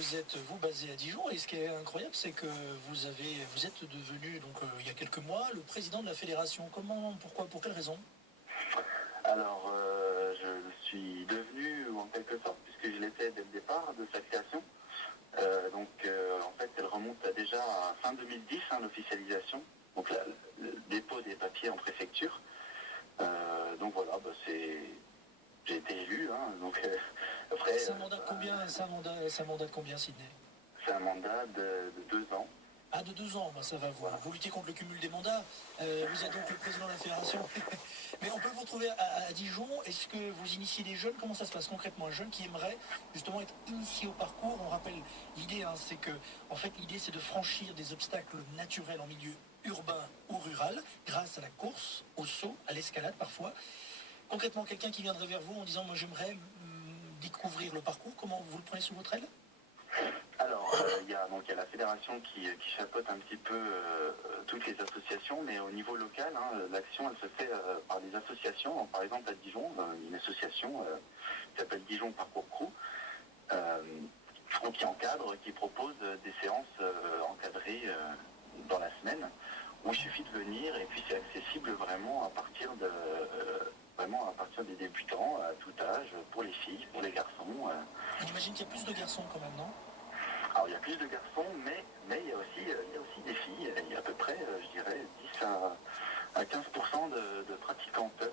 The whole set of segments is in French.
vous êtes vous basé à Dijon et ce qui est incroyable, c'est que vous êtes devenu donc il y a quelques mois le président de la fédération. Comment, pourquoi, pour quelle raison? Alors, je suis devenu, en quelque sorte, puisque je l'étais dès le départ de sa création. En fait, elle remonte déjà à fin 2010, l'officialisation, donc le dépôt des papiers en préfecture. J'ai été élu. Après, C'est un mandat de combien? C'est un mandat de combien, Sidney? c'est un mandat de 2 ans. Ah, de 2 ans, bah, ça va, Voilà. vous luttez contre le cumul des mandats. Vous êtes donc le président de la fédération. Mais on peut vous retrouver à Dijon. Est-ce que vous initiez des jeunes? Comment ça se passe concrètement? Un jeune qui aimerait justement être initié au parcours. On rappelle l'idée, c'est que, en fait, l'idée c'est de franchir des obstacles naturels en milieu urbain ou rural, grâce à la course, au saut, à l'escalade parfois. Concrètement, quelqu'un qui viendrait vers vous en disant, moi j'aimerais découvrir le parcours, comment vous le prenez sous votre aile? Alors, il y a la fédération qui chapeaute un petit peu toutes les associations, mais au niveau local, l'action elle se fait par des associations. Par exemple à Dijon, une association qui s'appelle Dijon Parcours Crew, qui encadre, qui propose des séances encadrées dans la semaine, où il suffit de venir et puis c'est accessible vraiment à partir des débutants, à tout âge, pour les filles, pour les garçons. On imagine qu'il y a plus de garçons quand même, non? Alors il y a plus de garçons, mais il y a aussi des filles. Il y a à peu près, je dirais, 10 à 15% de pratiquantes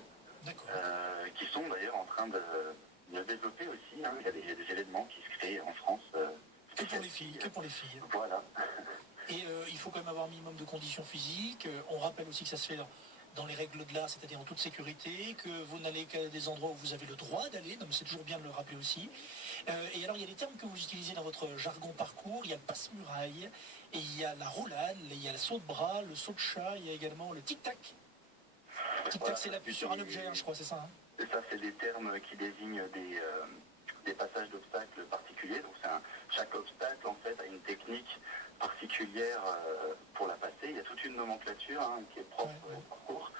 qui sont d'ailleurs en train de développer aussi. Il y a des événements qui se créent en France. Que pour les filles. Voilà. Et il faut quand même avoir un minimum de conditions physiques. On rappelle aussi que ça se fait dans les règles de l'art, c'est-à-dire en toute sécurité, que vous n'allez qu'à des endroits où vous avez le droit d'aller, donc c'est toujours bien de le rappeler aussi. Et alors il y a des termes que vous utilisez dans votre jargon parcours, il y a le passe-muraille, et il y a la roulade, il y a le saut de bras, le saut de chat, il y a également le tic-tac. Tic-tac, voilà, c'est l'appui sur un objet, je crois, c'est ça, Ça, c'est des termes qui désignent des passages d'obstacles particuliers. Donc chaque obstacle, en fait, a une technique particulière pour la passer. Il y a toute une nomenclature qui est propre au parcours,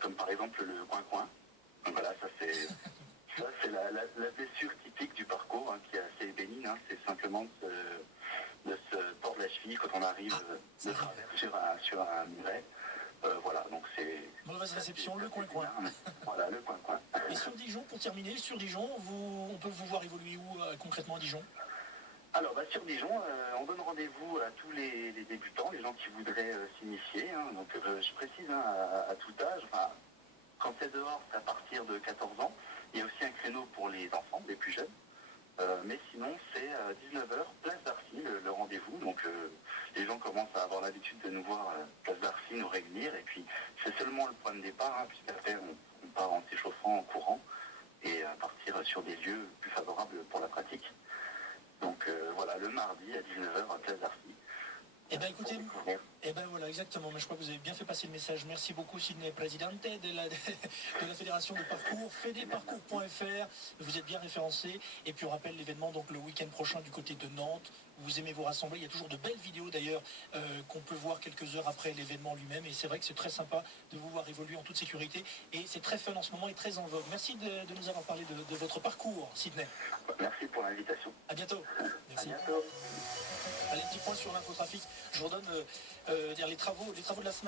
comme par exemple le coin-coin. Donc voilà, ça c'est la blessure typique du parcours, qui est assez bénigne. C'est simplement de se tordre la cheville quand on arrive de travers sur un muret. Voilà, donc c'est... Mauvaise réception, le coin-coin. Voilà, le coin-coin. Et sur Dijon, pour terminer, sur Dijon, on peut vous voir évoluer où concrètement à Dijon? Alors, sur Dijon, on donne rendez-vous à tous les débutants, les gens qui voudraient s'initier. Je précise, à tout âge. Quand c'est dehors, c'est à partir de 14 ans. Il y a aussi un créneau pour les enfants, les plus jeunes. Mais sinon, c'est à 19h, place d'Arcy, le rendez-vous. Donc, les gens commencent à avoir l'habitude de nous voir place d'Arcy, nous réunir. Et puis, c'est seulement le point de départ, puisqu'après, on part en s'échauffant, en courant, et partir sur des lieux plus favorables pour la pratique. Donc, voilà, le mardi à 19h, place d'Arcy. Eh bien, écoutez, voilà, exactement. Mais je crois que vous avez bien fait passer le message. Merci beaucoup, Sidney, présidente de la Fédération de Parcours, fédéparcours.fr. Vous êtes bien référencé. Et puis, on rappelle l'événement donc le week-end prochain du côté de Nantes. Vous aimez vous rassembler. Il y a toujours de belles vidéos, d'ailleurs, qu'on peut voir quelques heures après l'événement lui-même. Et c'est vrai que c'est très sympa de vous voir évoluer en toute sécurité. Et c'est très fun en ce moment et très en vogue. Merci de nous avoir parlé de votre parcours, Sidney. Merci pour l'invitation. À bientôt. Merci. À bientôt. Allez, petit point sur l'infotrafic. Je vous redonne les travaux de la semaine.